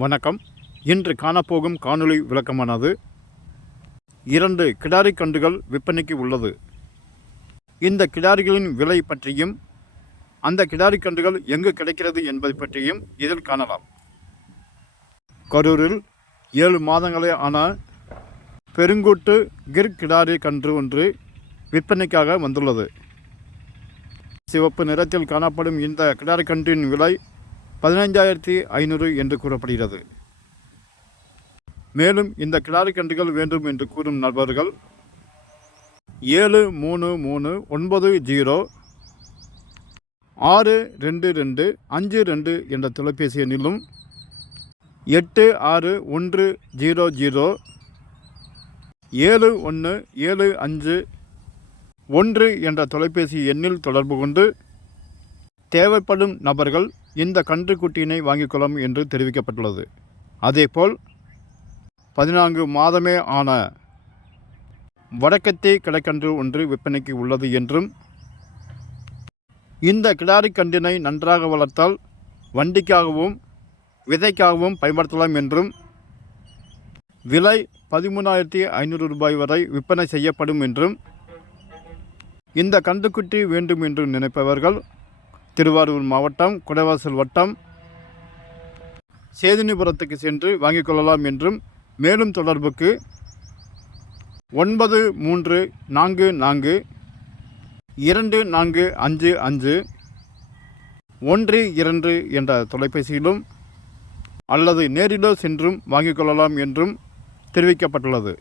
வணக்கம். இன்று காணப்போகும் காணொளி விளக்கமானது இரண்டு கிடாரி கன்றுகள் விற்பனைக்கு உள்ளது. இந்த கிடாரிகளின் விலை பற்றியும் அந்த கிடாரி கன்றுகள் எங்கு கிடைக்கிறது என்பது பற்றியும் இதில் காணலாம். கரூரில் ஏழு மாதங்களே ஆன பெருங்கூட்டு கிர் கிடாரி கன்று ஒன்று விற்பனைக்காக வந்துள்ளது. சிவப்பு நிறத்தில் காணப்படும் இந்த கிடாரி கன்றின் விலை பதினைஞ்சாயிரத்தி ஐநூறு என்று கூறப்படுகிறது. மேலும் இந்த கிடாரி கன்றுகள் வேண்டும் என்று கூறும் நபர்கள் ஏழு மூணு மூணு ஒன்பது ஜீரோ ஆறு ரெண்டு ரெண்டு அஞ்சு ரெண்டு என்ற தொலைபேசி எண்ணிலும் எட்டு ஆறு ஒன்று ஜீரோ ஜீரோ ஏழு ஒன்று ஏழு அஞ்சு ஒன்று என்ற தொலைபேசி எண்ணில் தொடர்பு கொண்டு தேவைப்படும் நபர்கள் இந்த கன்றுக்குட்டியினை வாங்கிக் கொள்ளலாம் என்று தெரிவிக்கப்பட்டுள்ளது. அதேபோல் பதினான்கு மாதமே ஆன வடக்கத்தே கிடக்கன்று ஒன்று விற்பனைக்கு உள்ளது என்றும் இந்த கிடாரி கன்றினை நன்றாக வளர்த்தால் வண்டிக்காகவும் விதைக்காகவும் பயன்படுத்தலாம் என்றும் விலை பதிமூணாயிரத்தி ஐநூறு ரூபாய் வரை விற்பனை செய்யப்படும் என்றும் இந்த கன்றுக்குட்டி வேண்டும் என்று நினைப்பவர்கள் திருவாரூர் மாவட்டம் குடவாசல் வட்டம். சேதுனிபுரத்துக்கு சென்று வாங்கிக் கொள்ளலாம் என்றும் மேலும் தொடர்புக்கு ஒன்பது மூன்று நான்கு நான்கு இரண்டு நான்கு அஞ்சு அஞ்சு ஒன்று இரண்டு என்ற தொலைபேசியிலும் அல்லது நேரிலோ சென்றும் வாங்கிக் கொள்ளலாம் என்றும் தெரிவிக்கப்பட்டுள்ளது.